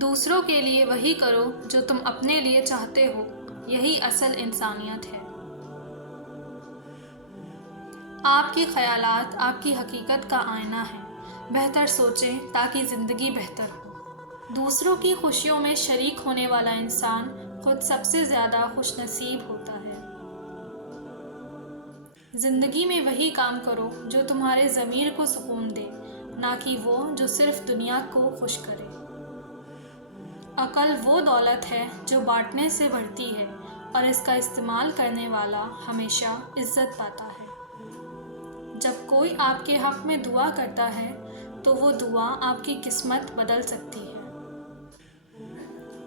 دوسروں کے لیے وہی کرو جو تم اپنے لیے چاہتے ہو، یہی اصل انسانیت ہے۔ آپ کے خیالات آپ کی حقیقت کا آئینہ ہیں۔ بہتر سوچیں تاکہ زندگی بہتر ہو۔ دوسروں کی خوشیوں میں شریک ہونے والا انسان خود سب سے زیادہ خوش نصیب ہوتا ہے۔ زندگی میں وہی کام کرو جو تمہارے ضمیر کو سکون دے، نہ کہ وہ جو صرف دنیا کو خوش کرے۔ عقل وہ دولت ہے جو بانٹنے سے بڑھتی ہے، اور اس کا استعمال کرنے والا ہمیشہ عزت پاتا ہے۔ جب کوئی آپ کے حق میں دعا کرتا ہے تو وہ دعا آپ کی قسمت بدل سکتی ہے۔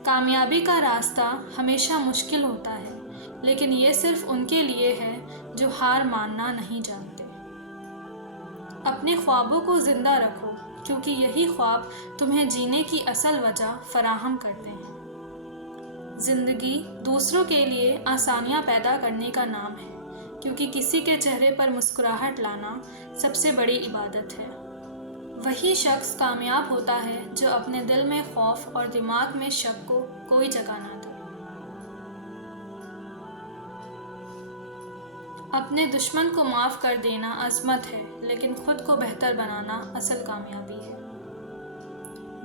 کامیابی کا راستہ ہمیشہ مشکل ہوتا ہے، لیکن یہ صرف ان کے لیے ہے جو ہار ماننا نہیں جانتے۔ اپنے خوابوں کو زندہ رکھو، کیونکہ یہی خواب تمہیں جینے کی اصل وجہ فراہم کرتے ہیں۔ زندگی دوسروں کے لیے آسانیاں پیدا کرنے کا نام ہے، کیونکہ کسی کے چہرے پر مسکراہٹ لانا سب سے بڑی عبادت ہے۔ وہی شخص کامیاب ہوتا ہے جو اپنے دل میں خوف اور دماغ میں شک کو کوئی جگہ نہ دے۔ اپنے دشمن کو معاف کر دینا عظمت ہے، لیکن خود کو بہتر بنانا اصل کامیابی ہے۔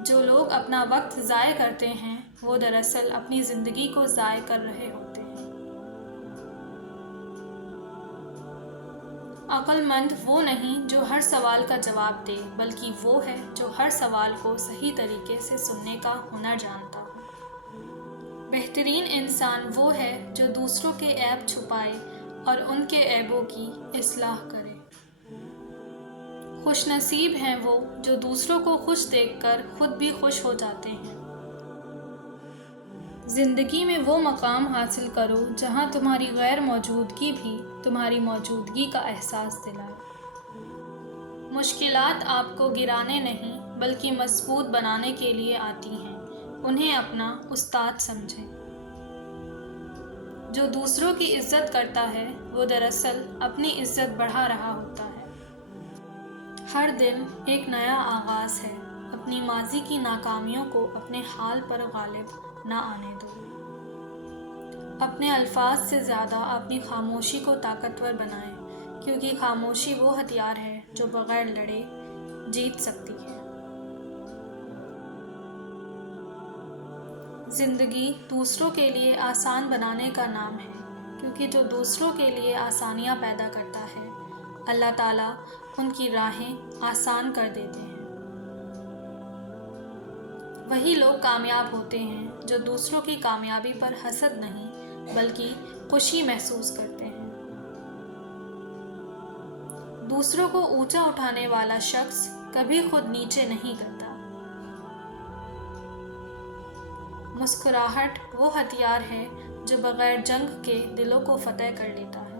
جو لوگ اپنا وقت ضائع کرتے ہیں وہ دراصل اپنی زندگی کو ضائع کر رہے ہوتے ہیں۔ عقل مند وہ نہیں جو ہر سوال کا جواب دے، بلکہ وہ ہے جو ہر سوال کو صحیح طریقے سے سننے کا ہنر جانتا ہو۔ بہترین انسان وہ ہے جو دوسروں کے عیب چھپائے اور ان کے عیبوں کی اصلاح کرے۔ خوش نصیب ہیں وہ جو دوسروں کو خوش دیکھ کر خود بھی خوش ہو جاتے ہیں۔ زندگی میں وہ مقام حاصل کرو جہاں تمہاری غیر موجودگی بھی تمہاری موجودگی کا احساس دلائے۔ مشکلات آپ کو گرانے نہیں بلکہ مضبوط بنانے کے لیے آتی ہیں، انہیں اپنا استاد سمجھیں۔ جو دوسروں کی عزت کرتا ہے وہ دراصل اپنی عزت بڑھا رہا ہوتا ہے۔ ہر دن ایک نیا آغاز ہے، اپنی ماضی کی ناکامیوں کو اپنے حال پر غالب نہ آنے دو۔ اپنے الفاظ سے زیادہ اپنی خاموشی کو طاقتور بنائیں، کیونکہ خاموشی وہ ہتھیار ہے جو بغیر لڑے جیت سکتی ہے۔ زندگی دوسروں کے لیے آسان بنانے کا نام ہے، کیونکہ جو دوسروں کے لیے آسانیاں پیدا کرتا ہے، اللہ تعالیٰ ان کی راہیں آسان کر دیتے ہیں۔ وہی لوگ کامیاب ہوتے ہیں جو دوسروں کی کامیابی پر حسد نہیں بلکہ خوشی محسوس کرتے ہیں۔ دوسروں کو اونچا اٹھانے والا شخص کبھی خود نیچے نہیں کرتا۔ مسکراہٹ وہ ہتھیار ہے جو بغیر جنگ کے دلوں کو فتح کر لیتا ہے۔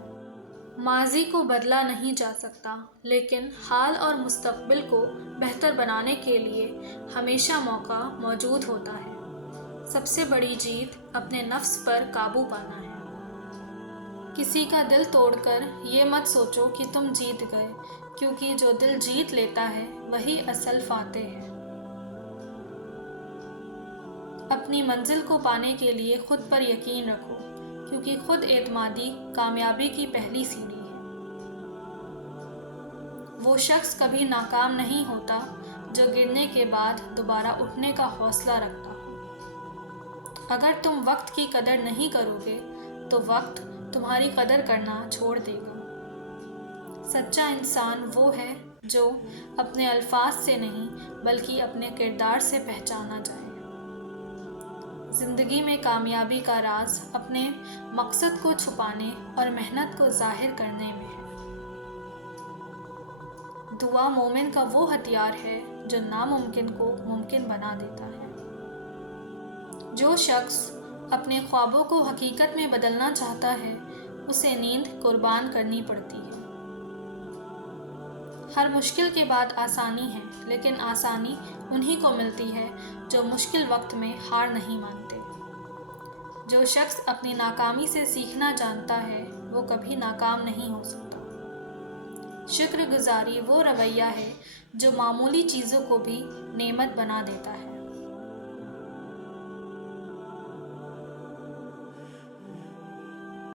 ماضی کو بدلا نہیں جا سکتا، لیکن حال اور مستقبل کو بہتر بنانے کے لیے ہمیشہ موقع موجود ہوتا ہے۔ سب سے بڑی جیت اپنے نفس پر قابو پانا ہے۔ کسی کا دل توڑ کر یہ مت سوچو کہ تم جیت گئے، کیونکہ جو دل جیت لیتا ہے وہی اصل فاتح ہے۔ اپنی منزل کو پانے کے لیے خود پر یقین رکھو، کیونکہ خود اعتمادی کامیابی کی پہلی سیڑھی ہے۔ وہ شخص کبھی ناکام نہیں ہوتا جو گرنے کے بعد دوبارہ اٹھنے کا حوصلہ رکھتا ہو۔ اگر تم وقت کی قدر نہیں کرو گے تو وقت تمہاری قدر کرنا چھوڑ دے گا۔ سچا انسان وہ ہے جو اپنے الفاظ سے نہیں بلکہ اپنے کردار سے پہچانا جائے۔ زندگی میں کامیابی کا راز اپنے مقصد کو چھپانے اور محنت کو ظاہر کرنے میں ہے۔ دعا مومن کا وہ ہتھیار ہے جو ناممکن کو ممکن بنا دیتا ہے۔ جو شخص اپنے خوابوں کو حقیقت میں بدلنا چاہتا ہے اسے نیند قربان کرنی پڑتی ہے۔ ہر مشکل کے بعد آسانی ہے، لیکن آسانی انہی کو ملتی ہے جو مشکل وقت میں ہار نہیں مانتے۔ جو شخص اپنی ناکامی سے سیکھنا جانتا ہے وہ کبھی ناکام نہیں ہو سکتا۔ شکر گزاری وہ رویہ ہے جو معمولی چیزوں کو بھی نعمت بنا دیتا ہے۔